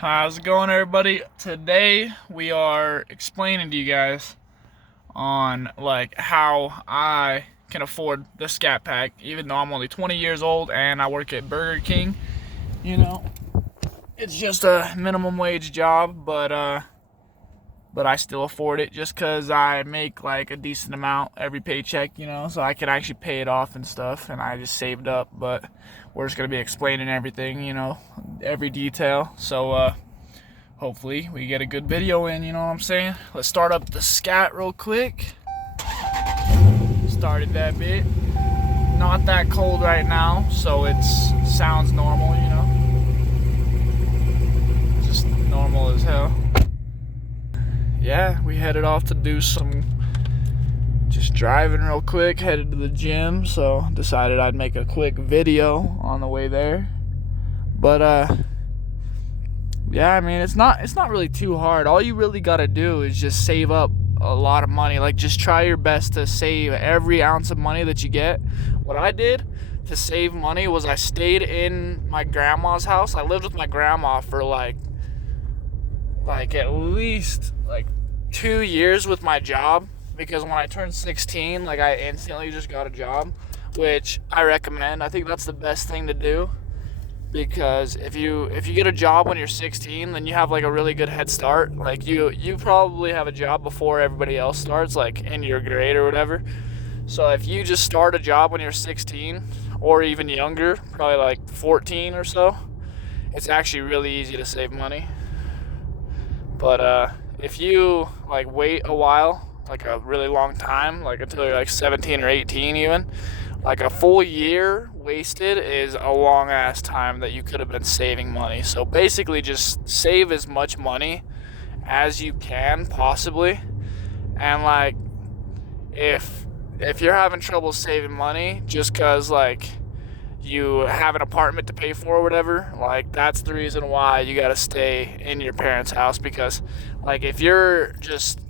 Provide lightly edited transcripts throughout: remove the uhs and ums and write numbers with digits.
How's it going, everybody? Today we are explaining to you guys on like how I can afford the scat pack even though I'm only 20 years old and I work at Burger King. You know, it's just a minimum wage job, but I still afford it just cuz I make like a decent amount every paycheck, so I can actually pay it off and stuff, and I just saved up. But we're just going to be explaining everything, every detail. So hopefully we get a good video in, you know what I'm saying? Let's start up the scat real quick. Started that bit. Not that cold right now, so it sounds normal, just normal as hell. Yeah, we headed off to do some just driving real quick, headed to the gym, so decided I'd make a quick video on the way there. But yeah, I mean, it's not really too hard. All you really gotta do is just save up a lot of money. Like, just try your best to save every ounce of money that you get. What I did to save money was I stayed in my grandma's house. I lived with my grandma for like at least 2 years with my job, because when I turned 16, I instantly just got a job, which I recommend. I think that's the best thing to do, because if you get a job when you're 16, then you have a really good head start. You probably have a job before everybody else starts, in your grade or whatever. So if you just start a job when you're 16 or even younger, probably 14 or so, it's actually really easy to save money. But if you wait a while, a really long time, until you're 17 or 18 even, a full year wasted is a long ass time that you could have been saving money. So basically just save as much money as you can possibly. And if you're having trouble saving money just cause you have an apartment to pay for or whatever, that's the reason why you gotta stay in your parents' house. Because if you're just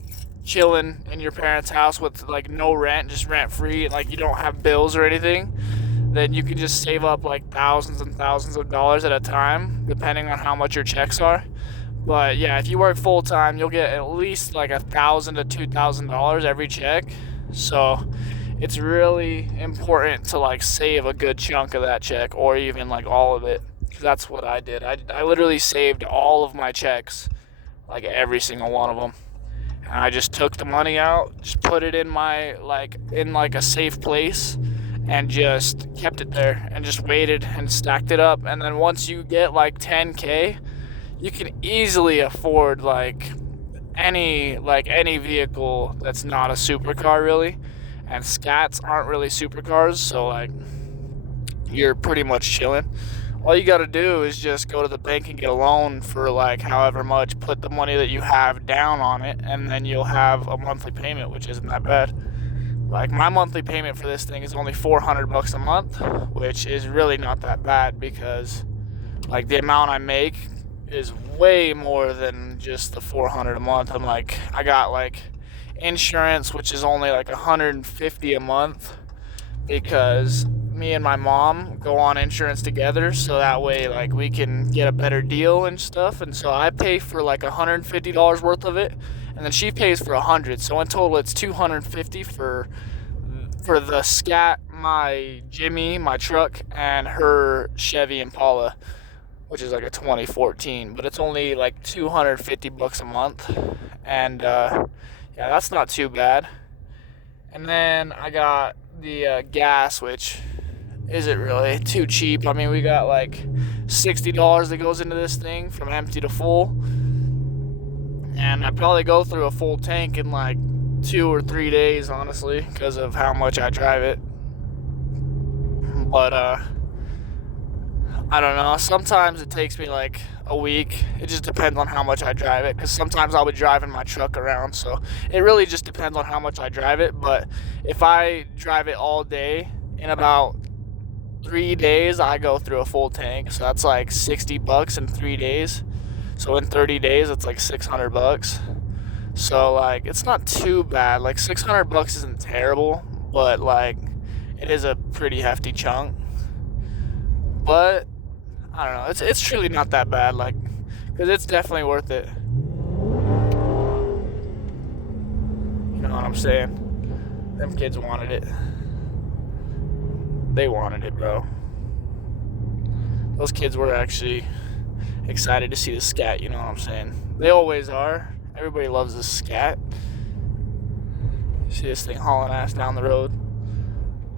chilling in your parents' house with no rent, just rent free, and you don't have bills or anything, then you can just save up thousands and thousands of dollars at a time, depending on how much your checks are. But yeah, if you work full time, you'll get at least $1,000 to $2,000 every check. So it's really important to save a good chunk of that check, or even all of it. That's what I did. I literally saved all of my checks, every single one of them. And I just took the money out, just put it in my in a safe place, and just kept it there and just waited and stacked it up. And then once you get 10K, you can easily afford any vehicle that's not a supercar, really. And scats aren't really supercars, so you're pretty much chilling. All you gotta do is just go to the bank and get a loan for however much, put the money that you have down on it, and then you'll have a monthly payment, which isn't that bad. My monthly payment for this thing is only $400 a month, which is really not that bad, because the amount I make is way more than just the $400 a month. I got insurance, which is only $150 a month, because me and my mom go on insurance together, so that way we can get a better deal and stuff. And so I pay for $150 worth of it, and then she pays for $100. So in total it's $250 for the scat, my Jimmy, my truck, and her Chevy Impala, which is a 2014, but it's only $250 a month. And yeah, that's not too bad. And then I got the gas, which isn't really too cheap. I mean, we got $60 that goes into this thing from empty to full. And I probably go through a full tank in 2 or 3 days, honestly, because of how much I drive it. But I don't know. Sometimes it takes me a week. It just depends on how much I drive it, because sometimes I'll be driving my truck around. So it really just depends on how much I drive it. But if I drive it all day, in about 3 days, I go through a full tank. So that's $60 in 3 days. So in 30 days, it's $600. So it's not too bad. $600 isn't terrible, but it is a pretty hefty chunk. But I don't know. It's truly not that bad. because it's definitely worth it. You know what I'm saying? Them kids wanted it. They wanted it, bro. Those kids were actually excited to see the scat, you know what I'm saying? They always are. Everybody loves the scat. You see this thing hauling ass down the road.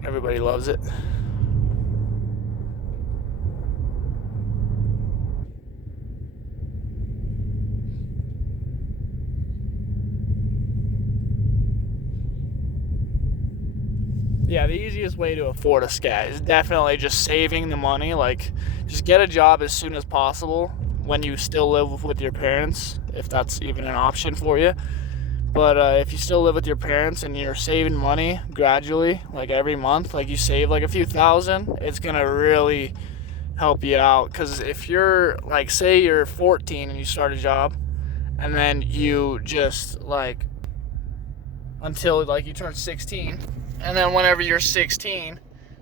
Everybody loves it. Yeah, the easiest way to afford a scat is definitely just saving the money. Like, just get a job as soon as possible when you still live with your parents, if that's even an option for you. But if you still live with your parents and you're saving money gradually, like every month, like you save like a few thousand, it's gonna really help you out. Because if you're like, say you're 14 and you start a job, and then you just like until like you turn 16, and then whenever you're 16,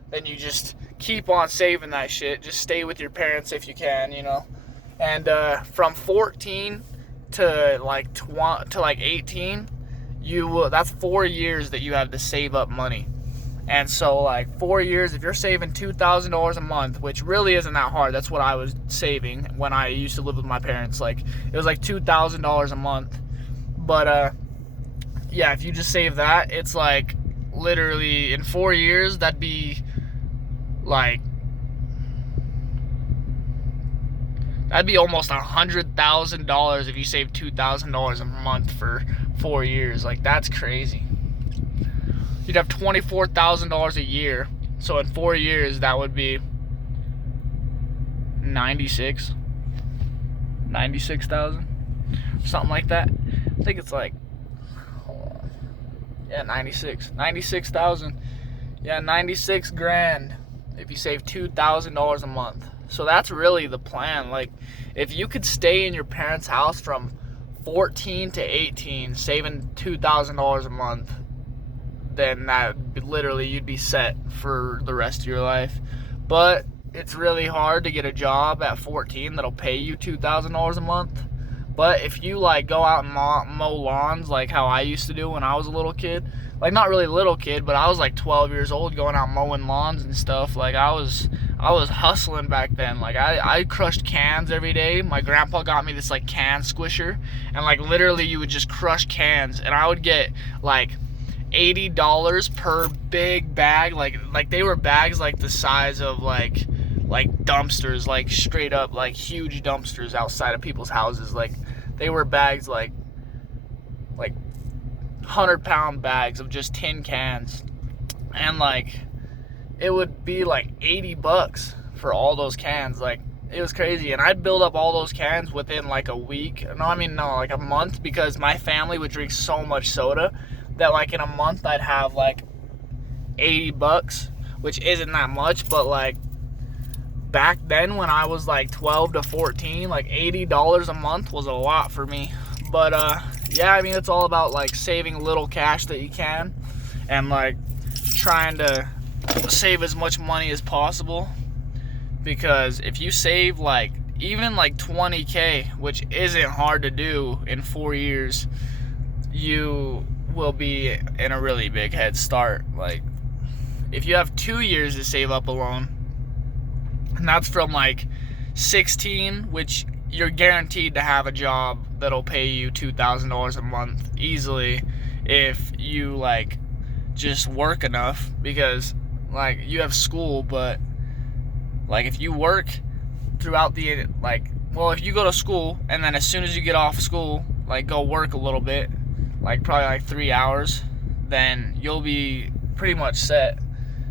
then you just keep on saving that shit. Just stay with your parents if you can, you know. And from 14 to like 18, that's 4 years that you have to save up money. And so like 4 years, if you're saving $2,000 a month, which really isn't that hard, that's what I was saving when I used to live with my parents. Like, it was like $2,000 a month. But yeah, if you just save that, it's like literally in 4 years, that'd be like, that'd be almost $100,000 if you save $2,000 a month for 4 years. Like, that's crazy. You'd have $24,000 a year. So in 4 years, that would be 96,000, something like that. I think it's like, hold on. Yeah, 96,000. Yeah, 96 grand if you save $2,000 a month. So that's really the plan. Like, if you could stay in your parents' house from 14 to 18, saving $2,000 a month, then that literally you'd be set for the rest of your life. But it's really hard to get a job at 14 that'll pay you $2,000 a month. But if you like go out and mow lawns like how I used to do when I was a little kid, like not really a little kid, but I was like 12 years old going out mowing lawns and stuff. Like I was hustling back then. Like I crushed cans every day. My grandpa got me this like can squisher, and like literally you would just crush cans, and I would get like $80 per big bag. Like they were bags like the size of like dumpsters, like straight up like huge dumpsters outside of people's houses. Like they were bags like 100-pound bags of just tin cans, and like it would be like $80 for all those cans. Like it was crazy. And I'd build up all those cans within like a week. Like a month, because my family would drink so much soda that like in a month I'd have like $80, which isn't that much, but like back then when I was like 12 to 14, like $80 a month was a lot for me. But yeah, I mean, it's all about like saving little cash that you can, and like trying to save as much money as possible. Because if you save like even like 20K, which isn't hard to do in 4 years, you will be in a really big head start. Like if you have 2 years to save up alone, and that's from like 16, which you're guaranteed to have a job that'll pay you $2,000 a month easily if you like just work enough. Because like you have school, but like if you work throughout the if you go to school and then as soon as you get off school, like go work a little bit, like probably like 3 hours, then you'll be pretty much set.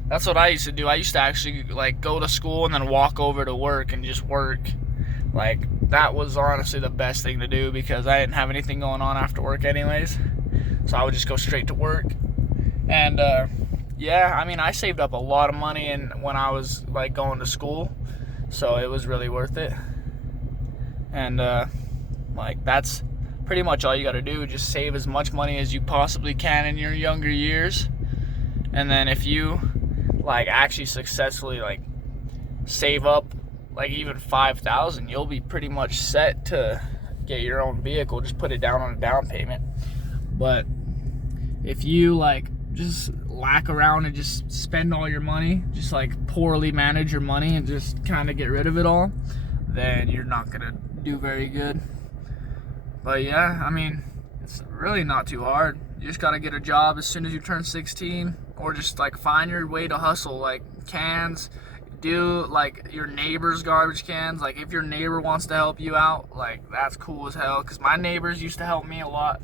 That's what I used to do. I used to actually like go to school and then walk over to work and just work. Like that was honestly the best thing to do, because I didn't have anything going on after work anyways. So I would just go straight to work. And yeah, I mean, I saved up a lot of money when I was like going to school, so it was really worth it. And like that's pretty much all you got to do. Just save as much money as you possibly can in your younger years. And then if you like actually successfully like save up like even 5,000, you'll be pretty much set to get your own vehicle. Just put it down on a down payment. But if you like just lack around and just spend all your money, just like poorly manage your money and just kind of get rid of it all, then you're not gonna do very good. But yeah, I mean, it's really not too hard. You just gotta get a job as soon as you turn 16, or just like find your way to hustle, like cans, do like your neighbor's garbage cans. Like if your neighbor wants to help you out, like that's cool as hell, because my neighbors used to help me a lot.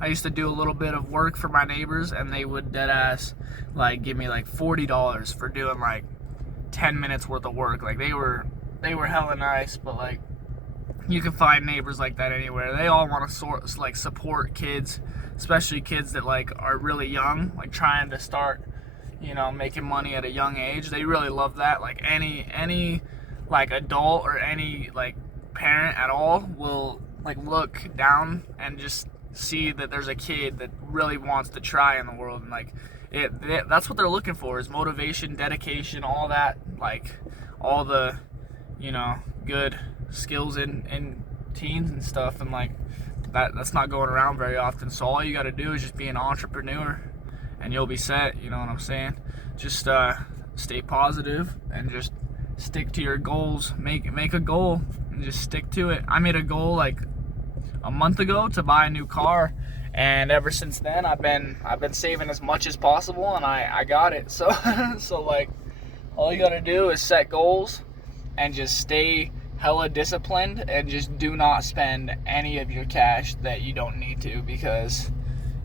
I used to do a little bit of work for my neighbors, and they would dead ass like give me like $40 for doing like 10 minutes worth of work. Like they were hella nice. But like, you can find neighbors like that anywhere. They all want to like support kids, especially kids that like are really young, like trying to start, you know, making money at a young age. They really love that. Like any like adult or any like parent at all will like look down and just see that there's a kid that really wants to try in the world, and like that's what they're looking for, is motivation, dedication, all that, like all the, you know, good skills in teens and stuff. And like that's not going around very often. So all you got to do is just be an entrepreneur and you'll be set. You know what I'm saying? Just stay positive and just stick to your goals. Make a goal and just stick to it. I made a goal like a month ago to buy a new car, and ever since then I've been saving as much as possible, and I got it. So so like, all you gotta do is set goals and just stay hella disciplined, and just do not spend any of your cash that you don't need to, because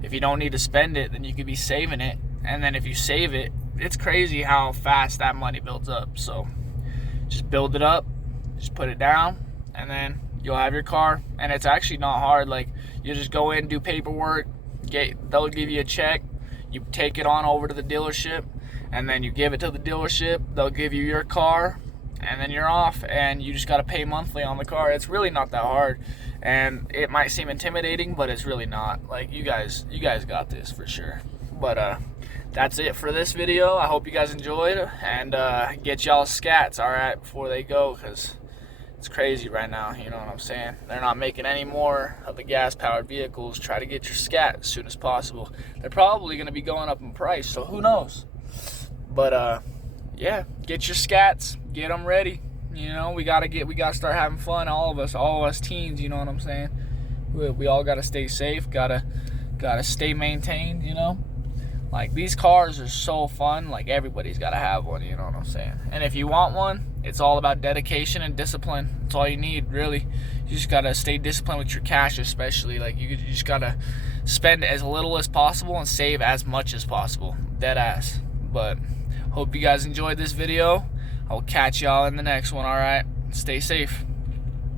if you don't need to spend it, then you could be saving it, and then if you save it, it's crazy how fast that money builds up. So just build it up, just put it down, and then you'll have your car. And it's actually not hard. Like, you just go in, do paperwork, they'll give you a check, you take it on over to the dealership, and then you give it to the dealership, they'll give you your car, and then you're off, and you just got to pay monthly on the car. It's really not that hard, and it might seem intimidating, but it's really not. Like, you guys got this for sure. But that's it for this video. I hope you guys enjoyed, and get y'all scats, all right, before they go, because it's crazy right now, you know what I'm saying? They're not making any more of the gas-powered vehicles. Try to get your scat as soon as possible. They're probably going to be going up in price, so who knows? But yeah, get your scats, get them ready. You know, we gotta start having fun. All of us teens, you know what I'm saying? We all gotta stay safe, gotta stay maintained. You know, like, these cars are so fun. Like, everybody's gotta have one. You know what I'm saying? And if you want one, it's all about dedication and discipline. That's all you need, really. You just gotta stay disciplined with your cash, especially. Like, you just gotta spend as little as possible and save as much as possible. Dead ass. But hope you guys enjoyed this video. I'll catch y'all in the next one, alright? Stay safe.